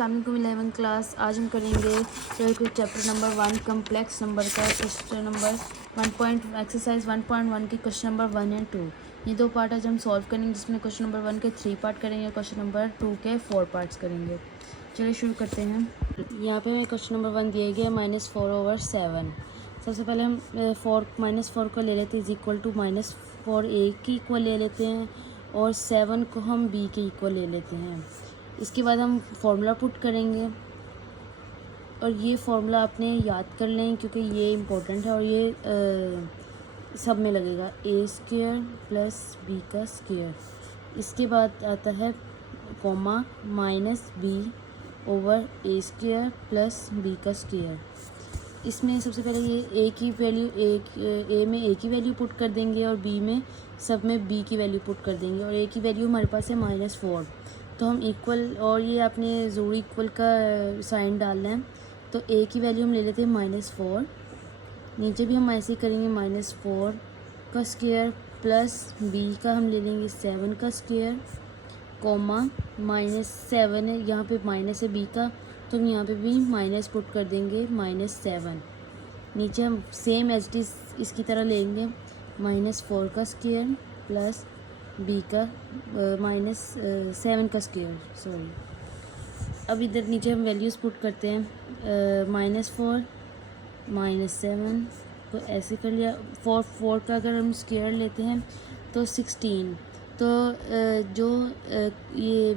अस्सलामुअलैकुम 11 क्लास। आज हम करेंगे चैप्टर नंबर 1 कम्प्लेक्स नंबर का क्वेश्चन नंबर 1. एक्सरसाइज 1.1 के क्वेश्चन नंबर 1 और 2। ये दो पार्ट आज हम सॉल्व करेंगे, जिसमें क्वेश्चन नंबर 1 के 3 पार्ट करेंगे, क्वेश्चन नंबर 2 के 4 पार्ट्स करेंगे। चलिए शुरू करते हैं। यहाँ पे हमें क्वेश्चन नंबर 1 दिए गए -4/7। सबसे पहले हम -4 को ले लेते हैं इज इक्वल टू -4 ए के इक्वल ले लेते हैं और 7 को हम बी के इक्वल ले लेते हैं। इसके बाद हम फार्मूला पुट करेंगे और ये फार्मूला आपने याद कर लें क्योंकि ये इम्पोर्टेंट है और ये सब में लगेगा a² + b का स्क्वायर। इसके बाद आता है कॉमा -b/a² + b का स्क्वायर। इसमें सबसे पहले ये a की वैल्यू a में a की वैल्यू पुट कर देंगे और b में सब में b की वैल्यू पुट कर देंगे और a की वैल्यू हमारे पास है -4, तो हम इक्वल और ये आपने ज़रूरी इक्वल का साइन डालना है। तो a की वैल्यू हम ले लेते हैं -4, नीचे भी हम ऐसे ही करेंगे -4 का स्क्वायर प्लस b का हम ले लेंगे 7 का स्क्वायर, कॉमा -7 है, यहाँ पे माइनस है b का, तो हम यहाँ पे भी माइनस पुट कर देंगे -7। नीचे हम सेम एज इट इज़ इसकी तरह लेंगे -4 का स्क्वायर प्लस b का -7 का स्क्वायर, सॉरी। अब इधर नीचे हम वैल्यूज़ पुट करते हैं, -4 -7 को ऐसे कर लिया। 4 का अगर हम स्क्वायर लेते हैं तो 16, तो जो ये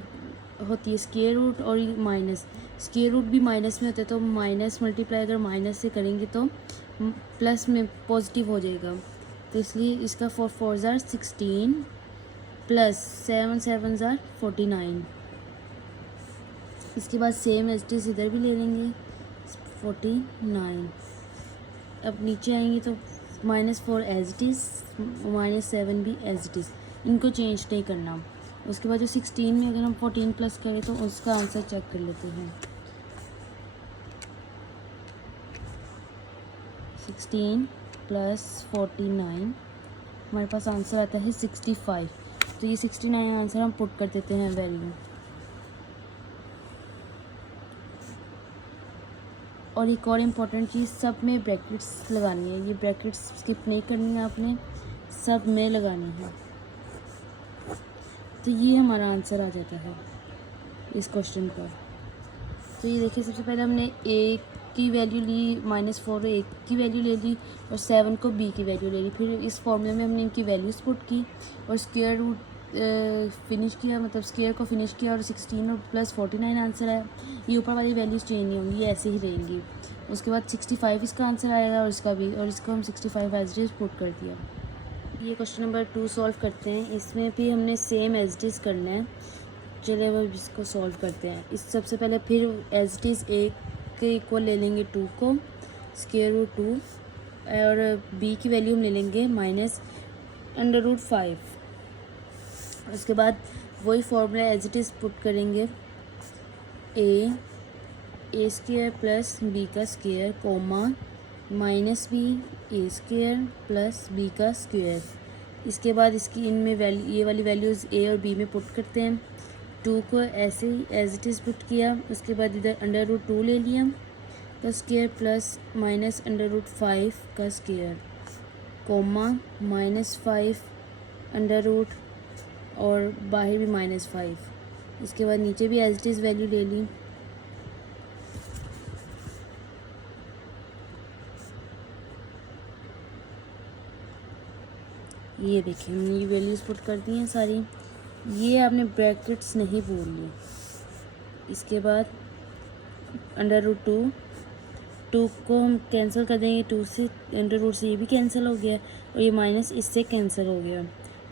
होती है स्क्वायर रूट और माइनस, स्क्वायर रूट भी माइनस में होता है, तो माइनस मल्टीप्लाई अगर माइनस से करेंगे तो प्लस में पॉजिटिव हो जाएगा, तो इसलिए इसका 4 4s are 16 plus 7 7s are 49। इसके बाद सेम एज इट इज़ इधर भी ले लेंगे 49। अब नीचे आएंगे तो -4 एज इट इज़, -7 भी एज इट इज़, इनको चेंज नहीं करना। उसके बाद जो 16 में अगर हम 14 प्लस करें तो उसका आंसर चेक कर लेते हैं। 16 + 49 हमारे पास आंसर आता है 65, तो ये 69 आंसर हम पुट कर देते हैं वैल्यू। और एक और इम्पॉर्टेंट चीज़, सब में ब्रैकेट्स लगानी है, ये ब्रैकेट्स स्किप नहीं करनी है आपने, सब में लगानी है। तो ये हमारा आंसर आ जाता है इस क्वेश्चन का। तो ये देखिए, सबसे पहले हमने a की वैल्यू ली -4, a की वैल्यू ले ली और 7 को b की वैल्यू ले ली। फिर इस फॉर्मूले में हमने इनकी वैल्यूज़ पुट की और स्क्वायर रूट फिनिश किया, मतलब स्क्वायर को फिनिश किया और 16 और प्लस 49 आंसर आया। ये ऊपर वाली वैल्यूज़ चेंज नहीं होंगी, ये ऐसे ही रहेंगी। उसके बाद 65 इसका आंसर आएगा और इसका भी, और इसको हम 65 एज इट इज़ पुट कर दिया। ये क्वेश्चन नंबर 2 सॉल्व करते हैं। इसमें भी हमने सेम एज इट इज़ करना है। चलिए अब इसको सॉल्व करते हैं। इस सबसे पहले फिर एज इट इज़ a के इक्वल ले लेंगे 2 को, स्क्वायर रूट 2, और b की वैल्यू हम ले लेंगे -√5। उसके बाद वही formula as it is put करेंगे, a² + b का स्क्वायर, कॉमा -b/a² + b का स्क्वायर। इसके बाद इसकी इनमें ये वाली वैल्यूज़ a और b में पुट करते हैं। 2 को ऐसे ही एज इट इज़ पुट किया। उसके बाद इधर √2 ले लिया का स्क्वायर प्लस -√5 का स्क्वायर, कॉमा -5 और बाहर भी -5। इसके बाद नीचे भी एज इट इज़ वैल्यू ले ली। ये देखिए हमने ये वैल्यूज़ पुट कर दी हैं सारी। ये आपने ब्रैकेट्स नहीं भूलनी। इसके बाद √2, 2 को हम कैंसिल कर देंगे, 2 से √2 से ये भी कैंसिल हो गया और ये माइनस इससे कैंसिल हो गया,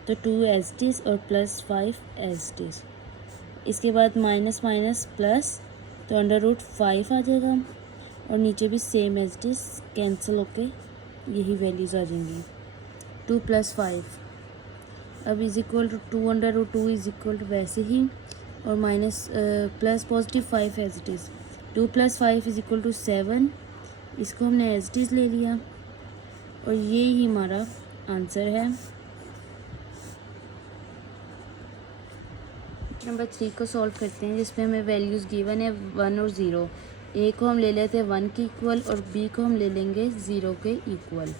तो 2 एज इट इज़ और +5 एज इट इज़। इसके बाद माइनस प्लस, तो √5 आ जाएगा और नीचे भी same as it is cancel होके यही वैल्यूज़ आ जाएंगी। 2 + 5 अब is equal to 2 √2 is equal to वैसे ही, और minus plus +5 as it is. 2 + 5 is equal to 7, इसको हमने एज इट इज़ ले लिया और ये ही हमारा आंसर है। क्वेश्चन नंबर 3 को सॉल्व करते हैं, जिसमें हमें वैल्यूज़ गिवन है 1 और 0। ए को हम ले लेते हैं 1 के इक्वल और बी को हम ले लेंगे 0 के इक्वल।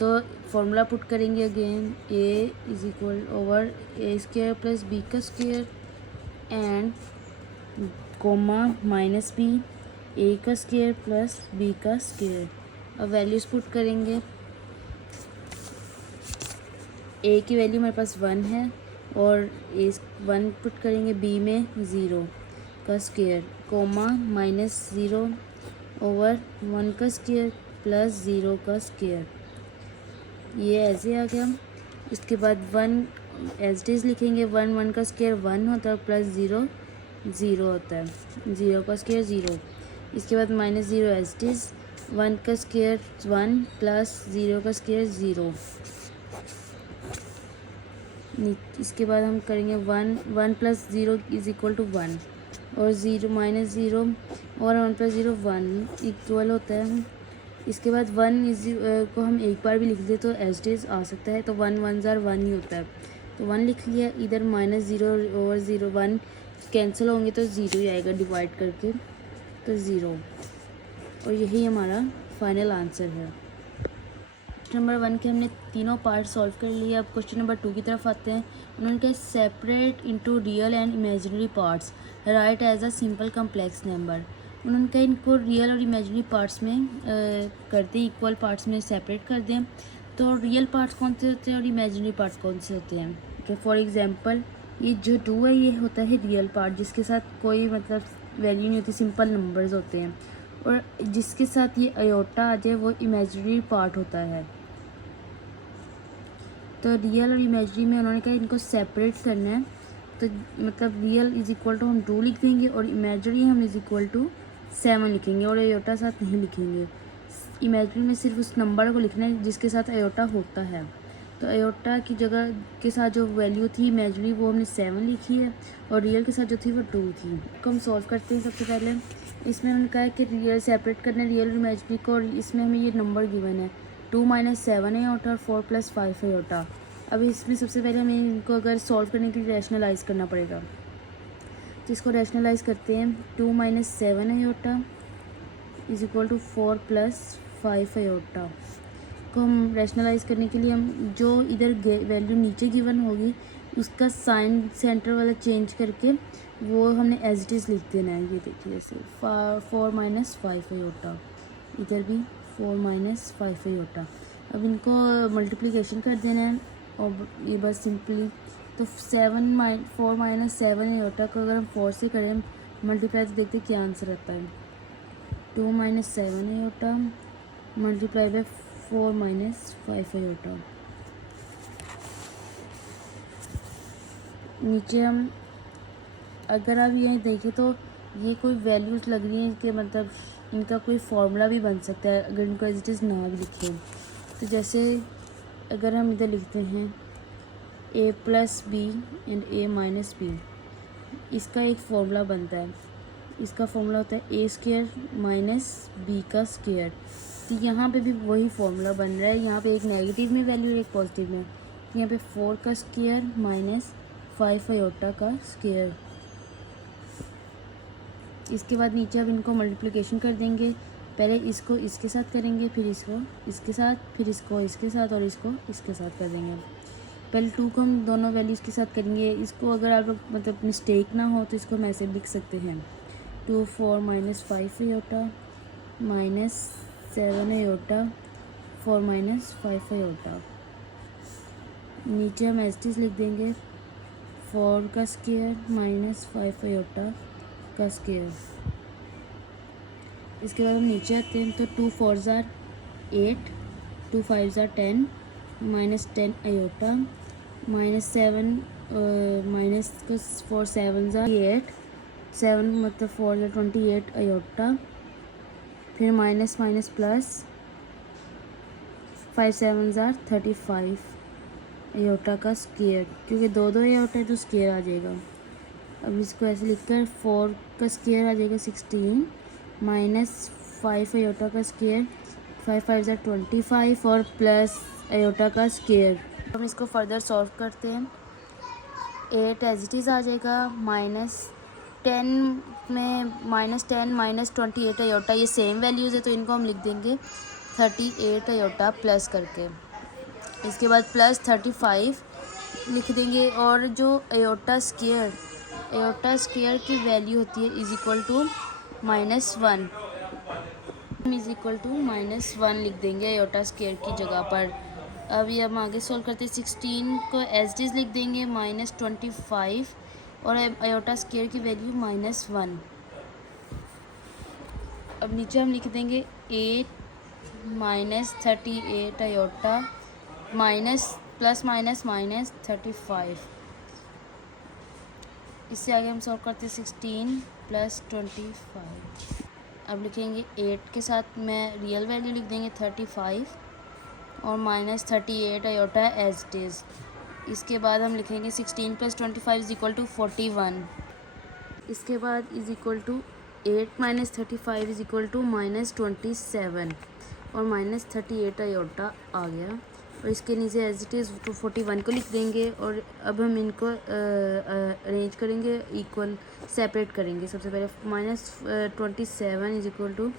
तो फॉर्मूला पुट करेंगे again, A is equal over A square plus B का square and comma minus B A का स्क्वायर प्लस बी का स्क्वायर। अब वैल्यूज़ पुट करेंगे। ए की वैल्यू हमारे पास 1 है और ए 1 पुट करेंगे, बी में 0 का स्क्वायर कोमा माइनस 0 ओवर 1 का स्क्वायर प्लस 0 का स्क्वायर। ये ऐसे आ गया। इसके बाद 1 एज इट इज़ लिखेंगे, 1 का स्क्वायर 1 होता है प्लस 0 0 होता है, 0 का स्क्वायर 0। इसके बाद माइनस 0 एज इट इज़, 1 का स्क्वायर 1 प्लस 0 का स्क्वायर 0। इसके बाद हम करेंगे 1 प्लस 0 इज़ इक्वल टू 1 और 0 माइनस 0 और 1 प्लस 0 1 इक्वल होता है। इसके बाद 1 को हम एक बार भी लिख दे तो एज इट इज़ आ सकता है, तो 1 1 ज़ार 1 ही होता है, तो 1 लिख लिया। इधर माइनस 0 और 0 1 कैंसिल होंगे तो 0 ही आएगा डिवाइड करके, तो 0। और यही हमारा फाइनल आंसर है। क्वेश्चन नंबर 1 के हमने तीनों पार्ट सॉल्व कर लिए। अब क्वेश्चन नंबर 2 की तरफ आते हैं। उन्होंने कहा separate into real and imaginary parts, right as a simple complex number. उन्होंने कहा इनको रियल और इमेजिनरी पार्ट्स में कर दें, इक्वल पार्ट्स में सेपरेट कर दें। तो रियल पार्ट्स कौन से होते हैं और इमेजिनरी पार्ट्स कौन से होते हैं? तो फॉर एग्जांपल ये जो 2 है ये होता है रियल पार्ट, जिसके साथ कोई मतलब वैल्यू नहीं होती, सिंपल नंबर्स होते हैं। और जिसके साथ ये अयोटा आ जाए वो इमेजिनरी पार्ट होता है। तो रियल और इमेजिनरी में उन्होंने कहा इनको सेपरेट करना है, तो मतलब रियल इज़ इक्वल टू हम 2 लिख देंगे और इमेजिनरी हम इज़ इक्वल टू 7 लिखेंगे और अयोटा साथ नहीं लिखेंगे। इमेजिनरी में सिर्फ उस नंबर को लिखना है जिसके साथ अयोटा होता है। तो अयोटा की जगह के साथ जो वैल्यू थी इमेजिनरी वो हमने 7 लिखी है और रियल के साथ जो थी वो 2 थी। तो हम सॉल्व करते हैं। सबसे पहले इसमें उन्होंने कहा है कि रियल सेपरेट करना है रियल और इमेजिनरी को, और इसमें हमें ये नंबर गिवन है 2 - 7 अयोटा और 4 + 5 अयोटा। अब इसमें सबसे पहले हमें इनको अगर सॉल्व करने के लिए रैशनलाइज़ करना पड़ेगा, तो इसको रैशनलाइज़ करते हैं। 2 - 7 iota is equal to 4 + 5 iota को हम रैशनलाइज़ करने के लिए हम जो इधर वैल्यू नीचे गिवन होगी उसका साइन सेंटर वाला चेंज करके वो हमने एज इट इज़ लिख देना है। ये देखिए ऐसे 4 - 5 अयोटा, इधर भी 4 - 5 अयोटा। अब इनको मल्टीप्लिकेशन कर देना है और ये बस सिंपली, तो 4 - 7 अयोटा को अगर हम 4 से करें मल्टीप्लाई तो देखते क्या आंसर आता है। 2 - 7 अयोटा मल्टीप्लाई बाय 4 - 5 अयोटा। नीचे हम अगर आप यहीं देखें तो ये कोई वैल्यूज़ लग रही हैं कि मतलब इनका कोई फार्मूला भी बन सकता है अगर इनको एज इट इज़ ना भी लिखें। तो जैसे अगर हम इधर लिखते हैं a + b and a - b, इसका एक फार्मूला बनता है। इसका फार्मूला होता है a² - b का स्क्वायर। तो यहाँ पे भी वही फार्मूला बन रहा है। यहाँ पे एक नेगेटिव में वैल्यू और एक पॉजिटिव में। तो यहाँ पे 4 का स्क्वायर माइनस 5 अयोटा का स्क्वायर। इसके बाद नीचे अब इनको मल्टीप्लिकेशन कर देंगे। पहले इसको इसके साथ करेंगे, फिर इसको इसके साथ, फिर इसको इसके साथ और इसको इसके साथ कर देंगे। पहले 2 को हम दोनों वैल्यूज़ के साथ करेंगे। इसको अगर आप लोग मतलब मिस्टेक ना हो तो इसको हम ऐसे लिख सकते हैं 2 4 - 5 अयोटा -7 अयोटा 4 - 5 अयोटा। नीचे हम एज इट इज़ लिख देंगे 4 का स्क्वायर माइनस 5 अयोटा का स्क्वायर। इसके बाद हम नीचे आते हैं तो 2 4 ज़ार 8, 2 5 ज़ार 10 -10 अयोटा -7 माइनस को 4 7 ज़ार 8, 7 मतलब 4 ज़ार 28 अयोटा, फिर माइनस माइनस प्लस 5 7 ज़ार 35 अयोटा का स्क्वायर, क्योंकि 2 2 अयोटा है तो स्क्वायर आ जाएगा। अब इसको ऐसे लिखकर 4 का स्क्वायर आ जाएगा 16 -5 अयोटा का स्क्वायर, 5 5 ज़ार 25 और प्लस अयोटा का स्क्वायर। हम इसको फर्दर सॉल्व करते हैं। 8 एज इट इज़ आ जाएगा, -10 में -10 -28 आयोटा, ये सेम वैल्यूज़ है तो इनको हम लिख देंगे 38 आयोटा प्लस करके। इसके बाद प्लस 35 लिख देंगे, और जो आयोटा स्क्वायर की वैल्यू होती है is equal to -1, is equal to -1 लिख देंगे आयोटा स्क्वायर की जगह पर। अभी हम आगे सोल्व करते हैं। 16 को एज इट इज़ लिख देंगे -25, और आयोटा स्क्वायर की वैल्यू -1। अब नीचे हम लिख देंगे 8 - 38 आयोटा +-35। इससे आगे हम सॉल्व करते हैं 16 + 25। अब लिखेंगे 8 के साथ में रियल वैल्यू लिख देंगे 35, और -38 आयोटा एज इट इज़। इसके बाद हम लिखेंगे 16 + 25 = 41। इसके बाद इज़ इक्वल टू 8 - 35 = -27, और -38 आयोटा आ गया, और इसके नीचे एज इट इज़ 41 को लिख देंगे। और अब हम इनको अरेंज करेंगे, इक्वल सेपरेट करेंगे। सबसे पहले -27 =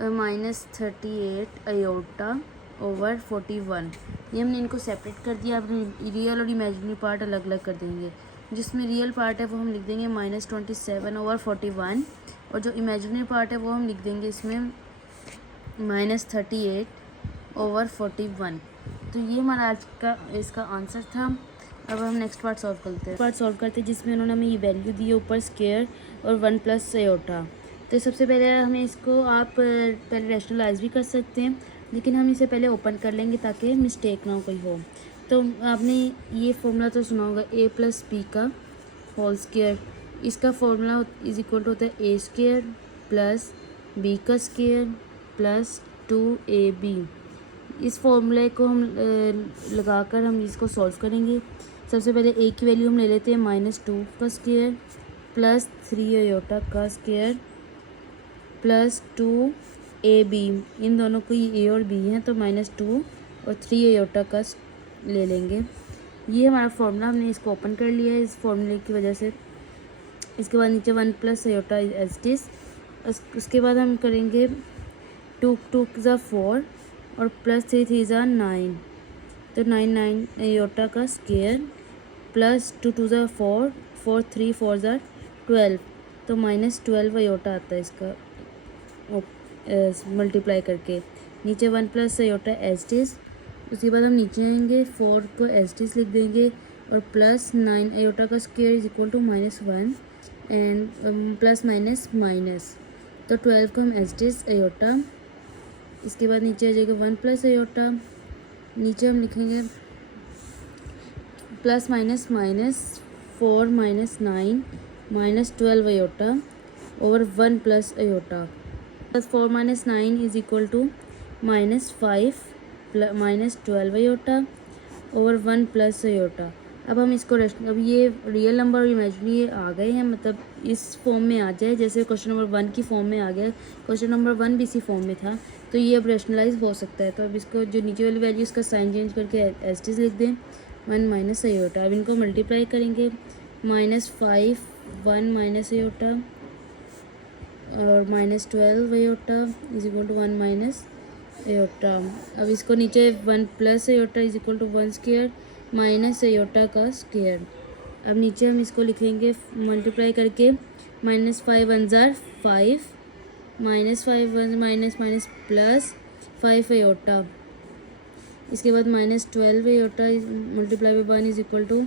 -38 आयोटा ओवर 41, ये हमने इनको सेपरेट कर दिया। अब रियल और इमेजिनरी पार्ट अलग अलग कर देंगे। जिसमें रियल पार्ट है वो हम लिख देंगे -27 ओवर 41, और जो इमेजिनरी पार्ट है वो हम लिख देंगे इसमें -38 ओवर 41। तो ये हमारा आज का इसका आंसर था। अब हम नेक्स्ट पार्ट सॉल्व करते हैं जिसमें उन्होंने हमें ये वैल्यू दी है ऊपर स्क्वायर और 1 + आयोटा। तो सबसे पहले हमें इसको आप पहले रैशनलाइज भी कर सकते हैं, लेकिन हम इसे पहले ओपन कर लेंगे ताकि मिस्टेक ना हो कोई हो। तो आपने ये फॉर्मूला तो सुना होगा a + b का होल स्क्वायर। इसका फॉर्मूला इज़ इक्वल टू होता है a² + b का स्क्वायर + 2ab। इस फॉर्मूले को हम लगाकर हम इसको सॉल्व करेंगे। सबसे पहले a की वैल्यू हम ले लेते हैं -2 का स्क्वायर + 3 आयोटा का स्क्वायर + 2ab। इन दोनों को ये a और b हैं तो -2 और 3 आयोटा का ले लेंगे। ये हमारा फॉर्मूला, हमने इसको ओपन कर लिया है इस फॉर्मूले की वजह से। इसके बाद नीचे 1 + आयोटा एज इट इज़। उसके बाद हम करेंगे 2 × 2 = 4 और +3 × 3 = 9, तो 9 आयोटा का स्क्वायर + 2 × 2 = 4, 4 × 3 = 4 = 12, तो -12 आयोटा आता है इसका मल्टीप्लाई करके। नीचे 1 + आयोटा एज इट इज़। उसके बाद हम नीचे आएंगे 4 को एज इट इज़ लिख देंगे, और +9 आयोटा का square is equal to -1 and +- तो 12 को हम एज इट इज़ आयोटा। इसके बाद नीचे आ जाएगा 1 + आयोटा। नीचे हम लिखेंगे +- 4 - 9 -12 iota over 1 + iota. 4 - 9 is equal to -5 -12 iota over 1 + iota. अब हम इसको अब ये रियल नंबर और इमेजिनरी आ गए हैं, मतलब इस फॉर्म में आ जाए जैसे क्वेश्चन नंबर 1 की फॉर्म में आ गया। क्वेश्चन नंबर 1 भी इसी फॉर्म में था, तो ये अब रेशनलाइज हो सकता है। तो अब इसको जो नीचे वाली वैल्यू इसका साइन चेंज करके एज इट इज़ लिख दें 1 - आयोटा। अब इनको मल्टीप्लाई करेंगे -5 1 - आयोटा और -12 iota is equal to 1 - iota. अब इसको नीचे 1 + iota is equal to 1 square - iota का स्क्वायर। अब नीचे हम इसको लिखेंगे मल्टीप्लाई करके -5 × 1 = 5, -5 +5 आयोटा। इसके बाद -12 iota multiply by 1 is equal to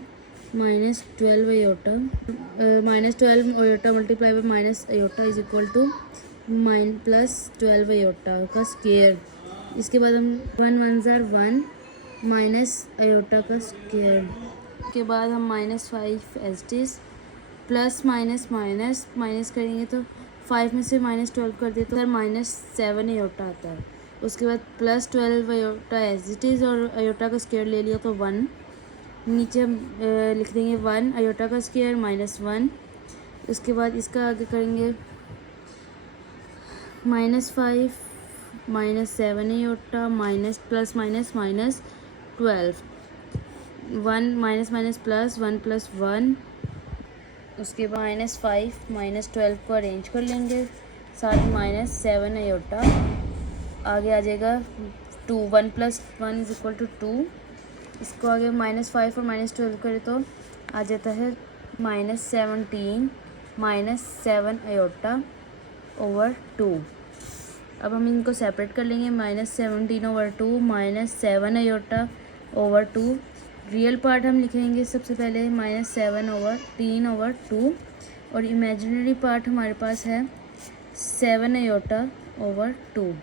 -12 iota. -12 iota multiply by minus iota is equal to +12 iota का स्क्वायर। इसके बाद हम 1 × 1 = 1 माइनस आयोटा का स्क्वायर के बाद हम -5 as it is plus minus करेंगे तो 5 में से -12 कर दे तो फिर -7 आयोटा आता है। उसके बाद +12 आयोटा एज इट इज़ और आयोटा का स्क्वायर ले लिया तो 1। नीचे हम लिख देंगे 1 आयोटा का स्क्वायर -1। उसके बाद इसका आगे करेंगे -5 -7 iota minus +- -12 1 minus minus plus 1 plus 1, उसके बाद -5 -12 को अरेंज कर लेंगे, साथ -7 आयोटा, आगे आ जाएगा 2, 1 + 1 = 2, इसको आगे -5 और -12 करें तो आ जाता है -17 -7 आयोटा ओवर 2। अब हम इनको सेपरेट कर लेंगे, -17/2 -7 आयोटा ओवर 2। रियल पार्ट हम लिखेंगे सबसे पहले -7/3/2 और इमेजिनरी पार्ट हमारे पास है 7 आयोटा ओवर 2।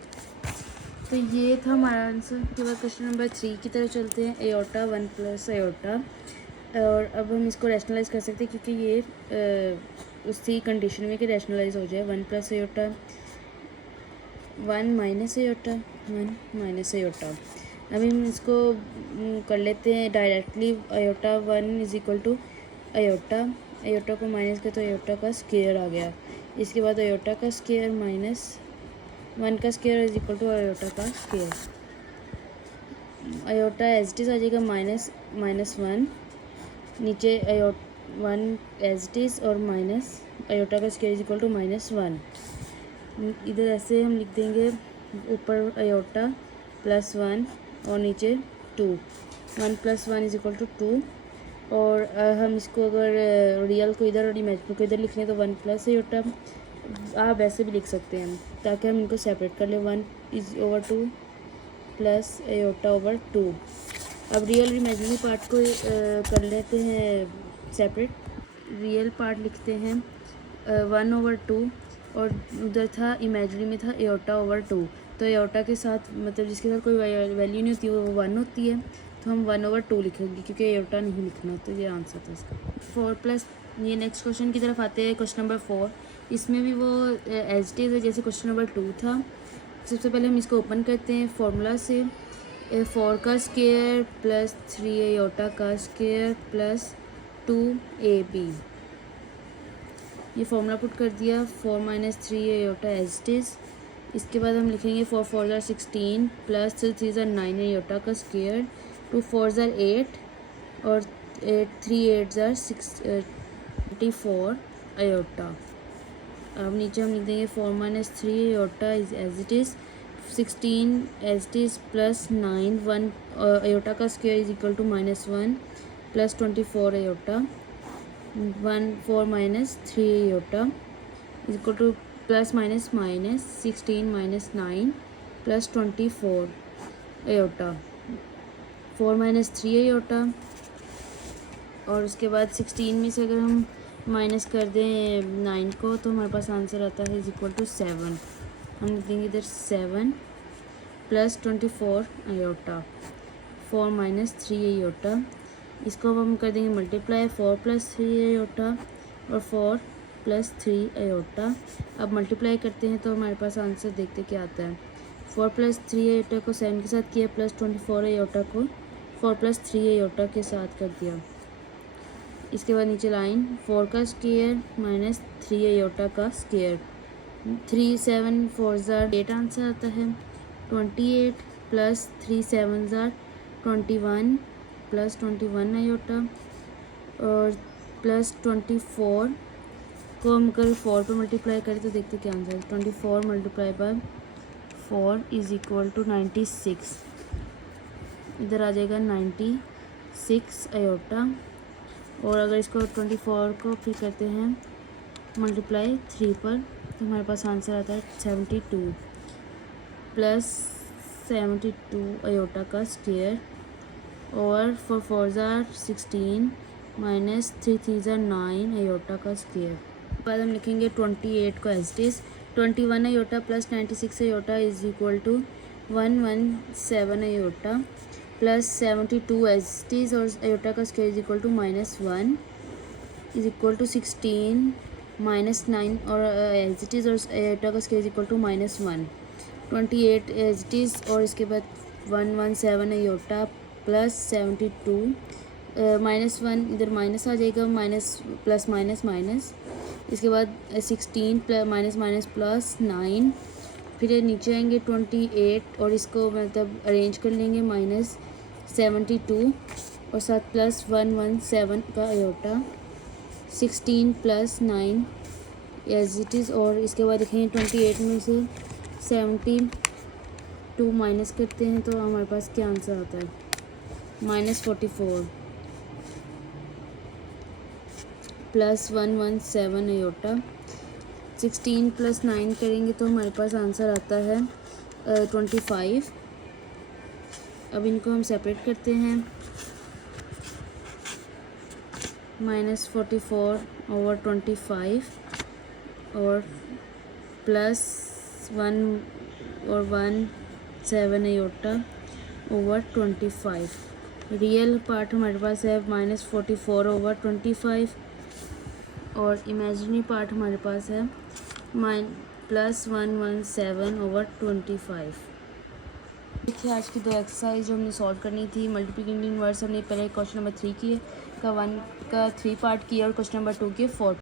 तो ये था हमारा आंसर। के बाद क्वेश्चन नंबर 3 की तरफ चलते हैं, आयोटा 1 + आयोटा। और अब हम इसको रैशनलाइज कर सकते हैं क्योंकि ये उसी कंडीशन में कि रैशनलाइज हो जाए। 1 + आयोटा 1 - आयोटा 1 - आयोटा। अभी हम इसको कर लेते हैं डायरेक्टली। आयोटा 1 = आयोटा, आयोटा को माइनस कर तो आयोटा का स्क्वायर आ गया। इसके बाद आयोटा का स्क्वायर -1 का स्क्वायर = आयोटा का square. Iota as it is आ जाएगा -1, नीचे 1 एज इट इज़ और माइनस आयोटा का स्क्वायर = -1। इधर ऐसे हम लिख देंगे, ऊपर आयोटा +1 और नीचे 2, 1 + 1 = 2। और हम इसको अगर रियल को इधर और इमेजिनरी को इधर लिख लें तो 1 + आयोटा, आप वैसे भी लिख सकते हैं ताकि हम इनको सेपरेट कर लें। 1/2 + आयोटा ओवर 2। अब रियल और इमेजिनरी पार्ट को कर लेते हैं सेपरेट। रियल पार्ट लिखते हैं 1/2 और उधर था इमेजिनरी में था आयोटा ओवर 2। तो आयोटा के साथ मतलब जिसके साथ कोई वैल्यू नहीं होती वो 1 होती है, तो हम 1/2 लिखेंगे क्योंकि आयोटा नहीं लिखना। तो ये आंसर था इसका। 4+। ये नेक्स्ट क्वेश्चन की तरफ आते हैं, क्वेश्चन नंबर 4। इसमें भी वो एज इट इज़ है जैसे क्वेश्चन नंबर 2 था। सबसे पहले हम इसको ओपन करते हैं फॉर्मूला से, 4 का स्क्वायर + 3 आयोटा का स्क्वायर + 2ab। ये फॉर्मूला पुट कर दिया, 4 - 3 आयोटा एज इट इज़। इसके बाद हम लिखेंगे 4 × 4 = 16 + 3 × 3 = 9 आयोटा का स्क्वायर, 2 × 4 = 8 और 3 × 8 = 24 आयोटा। अब नीचे हम लिख देंगे 4 - 3 iota is as it is, 16 as it is + 9 1 iota का square = -1 + 24 iota. 1 4 - 3 iota = ± 16 - 9 + 24 iota. 4 - 3 iota और उसके बाद 16 में से अगर हम माइनस कर दें 9 को तो हमारे पास आंसर आता है = 7। हम लिख देंगे इधर 7 + 24 आयोटा, 4 - 3 आयोटा। इसको अब हम कर देंगे मल्टीप्लाई, 4 + 3 आयोटा और 4 + 3 आयोटा। अब मल्टीप्लाई करते हैं तो हमारे पास आंसर देखते क्या आता है। 4 + 3 आयोटा को 7 के साथ किया, + 24 आयोटा को 4 + 3 आयोटा के साथ कर दिया। इसके बाद नीचे लाइन 4 का स्क्वायर - 3 आयोटा का स्क्वायर, 3 7 4 = 8 आंसर आता है। 28 + 3 7 = 21 + 21 आयोटा और +24 को हम कल 4 पर मल्टीप्लाई करें तो देखते क्या आंसर है। 24 × 4 = 96। इधर आ जाएगा 96 आयोटा। और अगर इसको 24 को फिर करते हैं मल्टीप्लाई 3 पर तो हमारे पास आंसर आता है 72 + 72 आयोटा का स्क्वायर और 4 4 = 16 - 3 3 = 9 आयोटा का स्क्वायर। बाद हम लिखेंगे 28 को as it is, 21 iota + 96 iota = 117 iota + 72 as it is और आयोटा का स्क्वायर = -1 = 16 - 9 और एज इट इज़ और आयोटा का स्क्वायर = -1, 28 एज इट इज़ और इसके बाद 117 आयोटा + 72 -1 इधर माइनस आ जाएगा, माइनस प्लस माइनस माइनस। इसके बाद 16 माइनस प्लस 9, फिर नीचे आएंगे 28 और इसको मतलब अरेंज कर लेंगे -72 और साथ प्लस 117 का iota, 16 plus 9 as it is. और इसके बाद देखेंगे 28 में से 72 माइनस करते हैं तो हमारे पास क्या आंसर आता है, -44 प्लस 117 आयोटा, 16 प्लस 9 करेंगे तो हमारे पास आंसर आता है 25। अब इनको हम सेपरेट करते हैं, -44 ओवर 25 और प्लस 1 और 17 आयोटा ओवर 25। रियल पार्ट हमारे पास है -44 ओवर 25 और इमेजिनरी पार्ट हमारे पास है प्लस 117 ओवर 25। देखिए आज की 2 एक्सरसाइज जो हमने सॉल्व करनी थी, मल्टीप्लिकेटिंग वर्ड्स हमने पहले क्वेश्चन नंबर 3 किए का 1 का 3 पार्ट किया और क्वेश्चन नंबर 2 के 4